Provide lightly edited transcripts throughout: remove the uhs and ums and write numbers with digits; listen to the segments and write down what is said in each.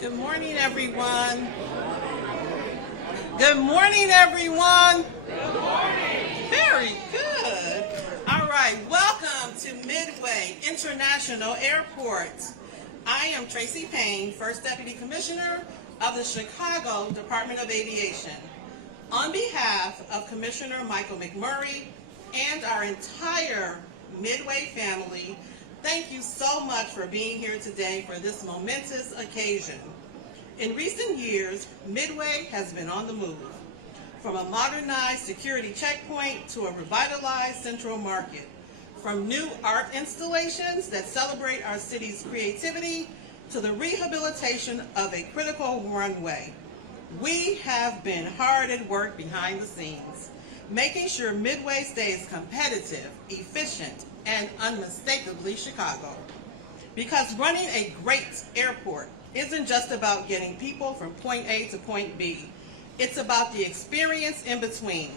Good morning, everyone. Good morning, everyone. Good morning. Very good. All right, welcome to Midway International Airport. I am Tracy Payne, First Deputy Commissioner of the Chicago Department of Aviation. On behalf of Commissioner Michael McMurray and our entire Midway family, thank you so much for being here today for this momentous occasion. In recent years, Midway has been on the move. From a modernized security checkpoint to a revitalized central market. From new art installations that celebrate our city's creativity to the rehabilitation of a critical runway. We have been hard at work behind the scenes, making sure Midway stays competitive, efficient, and unmistakably Chicago. Because running a great airport isn't just about getting people from point A to point B. It's about the experience in between.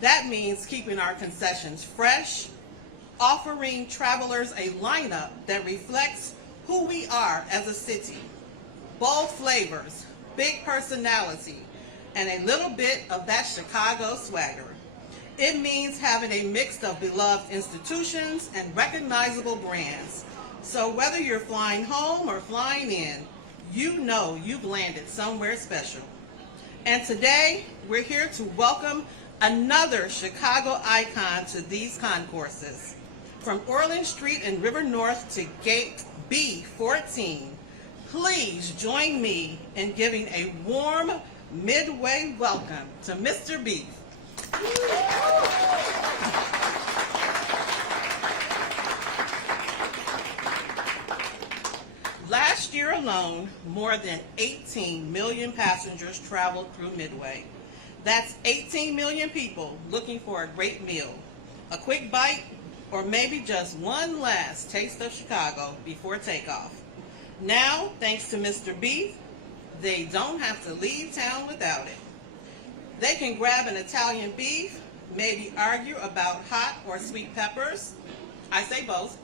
That means keeping our concessions fresh, offering travelers a lineup that reflects who we are as a city. Bold flavors, big personality, and a little bit of that Chicago swagger. It means having a mix of beloved institutions and recognizable brands. So whether you're flying home or flying in, you know you've landed somewhere special. And today, we're here to welcome another Chicago icon to these concourses. From Orland Street and River North to Gate B14, please join me in giving a warm Midway welcome to Mr. Beef. Last year alone, more than 18 million passengers traveled through Midway. That's 18 million people looking for a great meal, a quick bite, or maybe just one last taste of Chicago before takeoff. Now, thanks to Mr. Beef, they don't have to leave town without it. They can grab an Italian beef, maybe argue about hot or sweet peppers, I say both,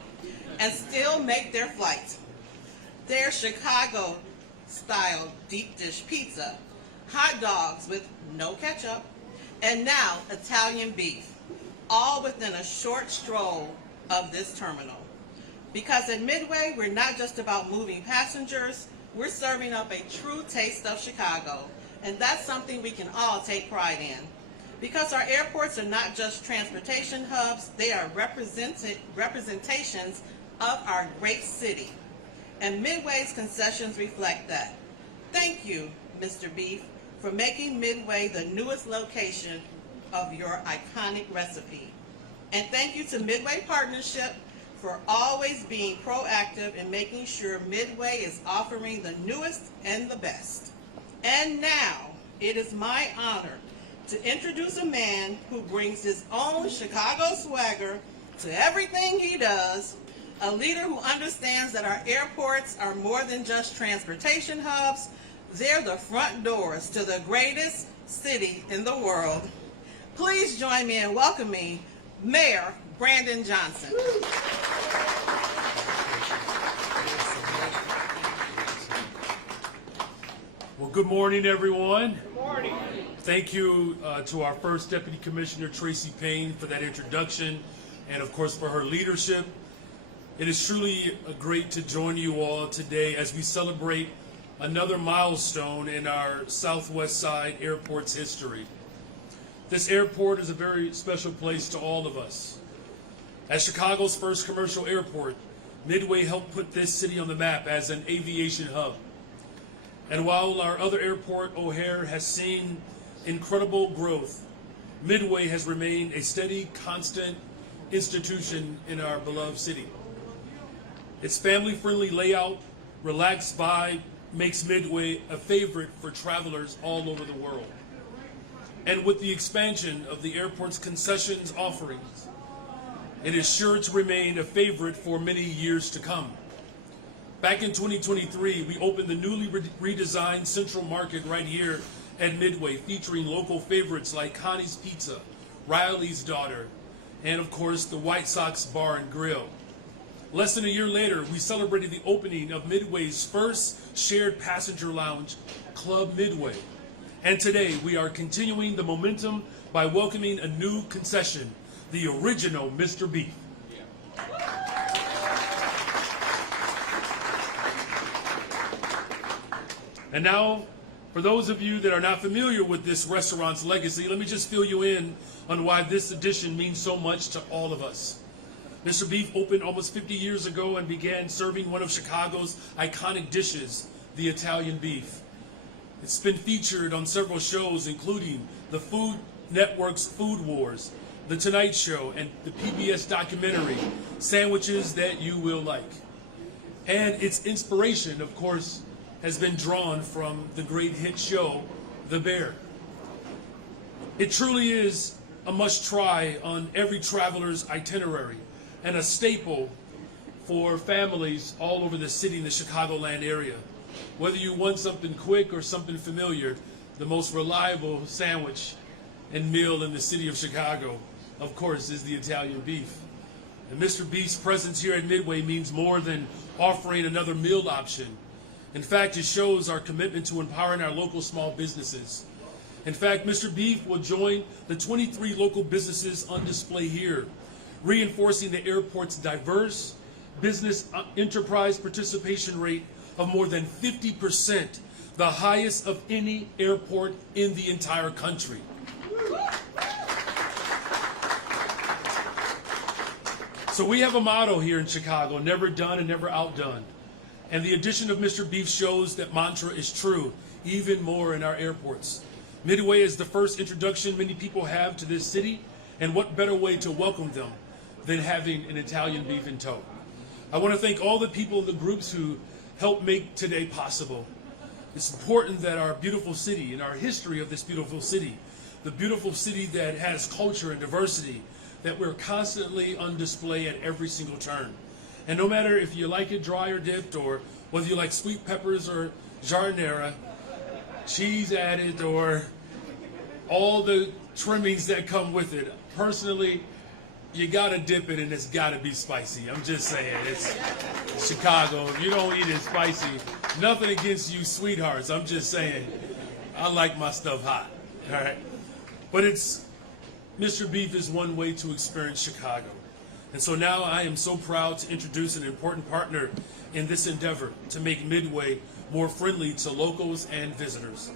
and still make their flight. Their Chicago-style deep dish pizza, hot dogs with no ketchup, and now Italian beef, all within a short stroll of this terminal. Because at Midway, we're not just about moving passengers, we're serving up a true taste of Chicago, and that's something we can all take pride in. Because our airports are not just transportation hubs, they are representations of our great city. And Midway's concessions reflect that. Thank you, Mr. Beef, for making Midway the newest location of your iconic recipe. And thank you to Midway Partnership for always being proactive in making sure Midway is offering the newest and the best. And now, it is my honor to introduce a man who brings his own Chicago swagger to everything he does, a leader who understands that our airports are more than just transportation hubs, they're the front doors to the greatest city in the world. Please join me in welcoming Mayor Brandon Johnson. Well, good morning, everyone. Good morning. Thank you to our First Deputy Commissioner, Tracy Payne, for that introduction, and of course for her leadership. It is truly great to join you all today as we celebrate another milestone in our Southwest Side Airport's history. This airport is a very special place to all of us. As Chicago's first commercial airport, Midway helped put this city on the map as an aviation hub. And while our other airport, O'Hare, has seen incredible growth, Midway has remained a steady, constant institution in our beloved city. Its family-friendly layout, relaxed vibe, makes Midway a favorite for travelers all over the world. And with the expansion of the airport's concessions offerings, it is sure to remain a favorite for many years to come. Back in 2023, we opened the newly redesigned Central Market right here at Midway, featuring local favorites like Connie's Pizza, Riley's Daughter, and of course the White Sox Bar and Grill. Less than a year later, we celebrated the opening of Midway's first shared passenger lounge, Club Midway. And today we are continuing the momentum by welcoming a new concession, the original Mr. Beef. And now, for those of you that are not familiar with this restaurant's legacy, let me just fill you in on why this edition means so much to all of us. Mr. Beef opened almost 50 years ago and began serving one of Chicago's iconic dishes, the Italian beef. It's been featured on several shows, including the Food Network's Food Wars, The Tonight Show, and the PBS documentary, Sandwiches That You Will Like. And its inspiration, of course, has been drawn from the great hit show, The Bear. It truly is a must-try on every traveler's itinerary and a staple for families all over the city in the Chicagoland area. Whether you want something quick or something familiar, the most reliable sandwich and meal in the city of Chicago, of course, is the Italian beef. And Mr. Beef's presence here at Midway means more than offering another meal option. In fact, it shows our commitment to empowering our local small businesses. In fact, Mr. Beef will join the 23 local businesses on display here, reinforcing the airport's diverse business enterprise participation rate of more than 50%, the highest of any airport in the entire country. So we have a motto here in Chicago, never done and never outdone. And the addition of Mr. Beef shows that mantra is true, even more in our airports. Midway is the first introduction many people have to this city, and what better way to welcome them than having an Italian beef in tow. I want to thank all the people in the groups who helped make today possible. It's important that our beautiful city and our history of this beautiful city, the beautiful city that has culture and diversity, that we're constantly on display at every single turn. And no matter if you like it dry or dipped, or whether you like sweet peppers or giardiniera, cheese added, or all the trimmings that come with it, personally, you gotta dip it and it's gotta be spicy. I'm just saying, it's Chicago. If you don't eat it spicy, nothing against you sweethearts. I'm just saying, I like my stuff hot, all right? But Mr. Beef is one way to experience Chicago. And so now I am so proud to introduce an important partner in this endeavor to make Midway more friendly to locals and visitors.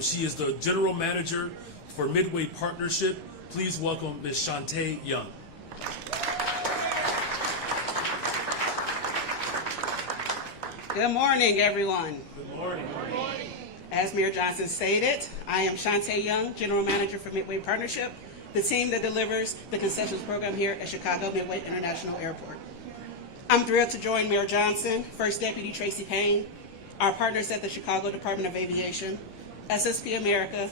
She is the General Manager for Midway Partnership. Please welcome Ms. Shantae Young. Good morning, everyone. Good morning. As Mayor Johnson stated, I am Shantae Young, General Manager for Midway Partnership, the team that delivers the concessions program here at Chicago Midway International Airport. I'm thrilled to join Mayor Johnson, First Deputy Tracy Payne, our partners at the Chicago Department of Aviation, SSP America,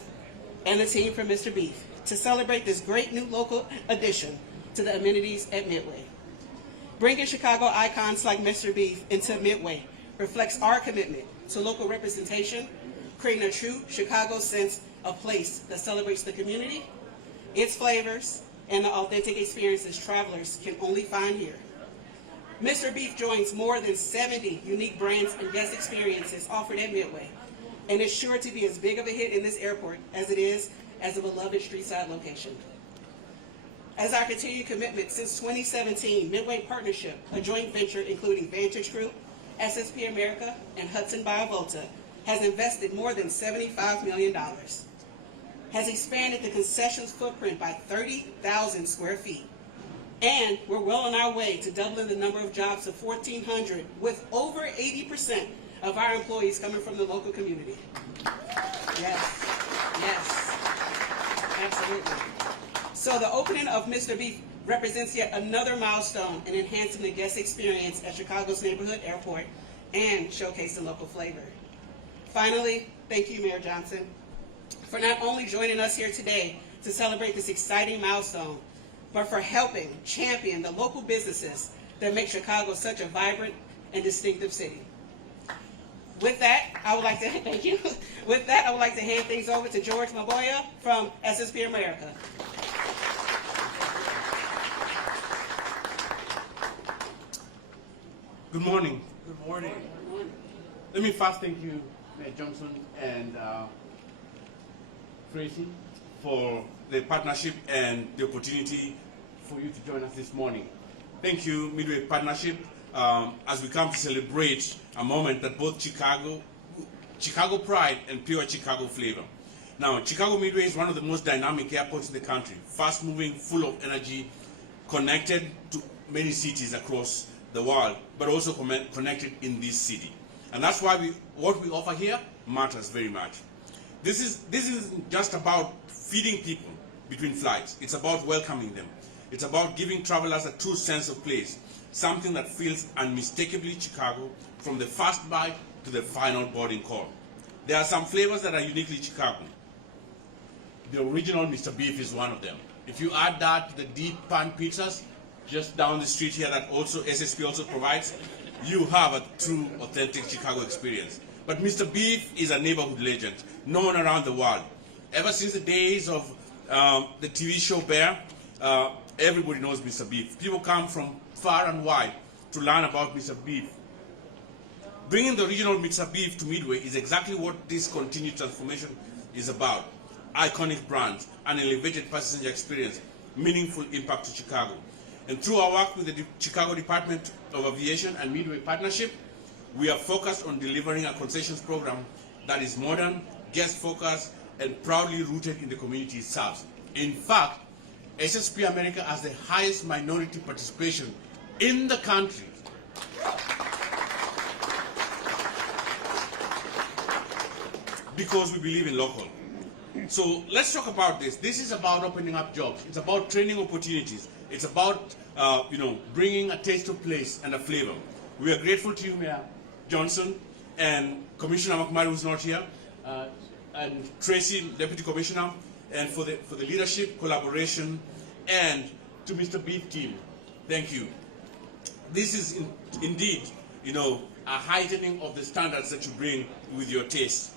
and the team from Mr. Beef to celebrate this great new local addition to the amenities at Midway. Bringing Chicago icons like Mr. Beef into Midway reflects our commitment to local representation, creating a true Chicago sense of place that celebrates the community, its flavors, and the authentic experiences travelers can only find here. Mr. Beef joins more than 70 unique brands and guest experiences offered at Midway, and is sure to be as big of a hit in this airport as it is as a beloved street-side location. As our continued commitment since 2017, Midway Partnership, a joint venture including Vantage Group, SSP America, and Hudson Biovolta, has invested more than $75 million, has expanded the concessions footprint by 30,000 square feet, and we're well on our way to doubling the number of jobs to 1,400, with over 80% of our employees coming from the local community. Yes, absolutely. So the opening of Mr. Beef represents yet another milestone in enhancing the guest experience at Chicago's neighborhood airport and showcasing local flavor. Finally, thank you, Mayor Johnson, for not only joining us here today to celebrate this exciting milestone, but for helping champion the local businesses that make Chicago such a vibrant and distinctive city. With that, I would like to thank you. With that, I would like to hand things over to George Maboya from SSP America. Good morning. Good morning. Let me first thank you, Mayor Johnson and Tracy, for the partnership and the opportunity for you to join us this morning. Thank you, Midway Partnership, as we come to celebrate a moment that both Chicago pride and pure Chicago flavor. Now, Chicago Midway is one of the most dynamic airports in the country, fast-moving, full of energy, connected to many cities across the world, but also connected in this city. And that's why what we offer here matters very much. This isn't just about feeding people between flights. It's about welcoming them. It's about giving travelers a true sense of place, something that feels unmistakably Chicago from the first bite to the final boarding call. There are some flavors that are uniquely Chicago. The original Mr. Beef is one of them. If you add that to the deep pan pizzas just down the street here that also SSP also provides, you have a true, authentic Chicago experience. But Mr. Beef is a neighborhood legend, known around the world. Ever since the days of the TV show Bear, everybody knows Mr. Beef. People come from far and wide to learn about Mr. Beef. Bringing the original Mr. Beef to Midway is exactly what this continued transformation is about. Iconic brands, an elevated passenger experience, meaningful impact to Chicago. And through our work with the Chicago Department of Aviation and Midway Partnership, we are focused on delivering a concessions program that is modern, guest-focused, and proudly rooted in the community it serves. In fact, SSP America has the highest minority participation in the country. Because we believe in local. So let's talk about this. This is about opening up jobs. It's about training opportunities. It's about bringing a taste of place and a flavor. We are grateful to you, Mayor Johnson, and Commissioner McMurray, who's not here, and Tracy, Deputy Commissioner, and for the leadership, collaboration, and to Mr. Beef team. Thank you. This is indeed, a heightening of the standards that you bring with your taste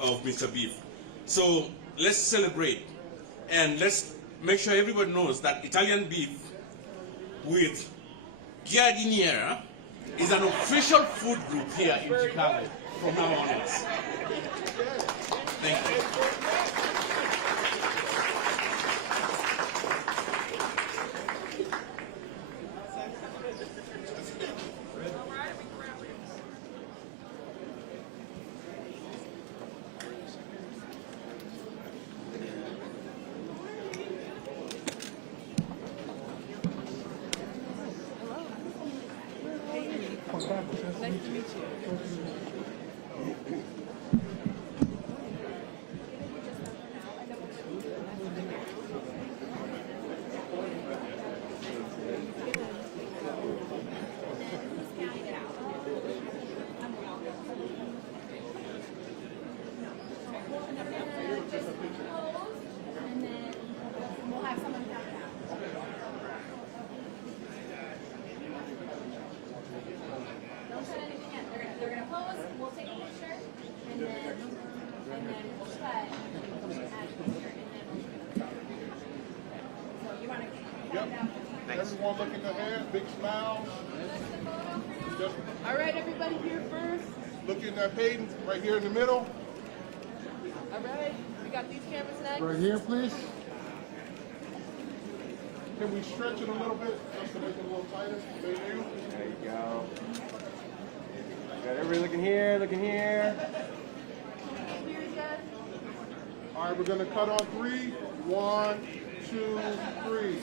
of Mr. Beef. So let's celebrate, and let's make sure everybody knows that Italian beef with giardiniera is an official food group here in Chicago from now onwards. Thank you. Nice to meet you. Everyone looking ahead, big smile. Just All right, everybody here first. looking at Peyton right here in the middle. All right, we got these cameras next. Right here, please. Can we stretch it a little bit just to make it a little tighter? There There you go. Got everybody looking here, looking here. All right, we're gonna cut on 3. 1, 2, 3.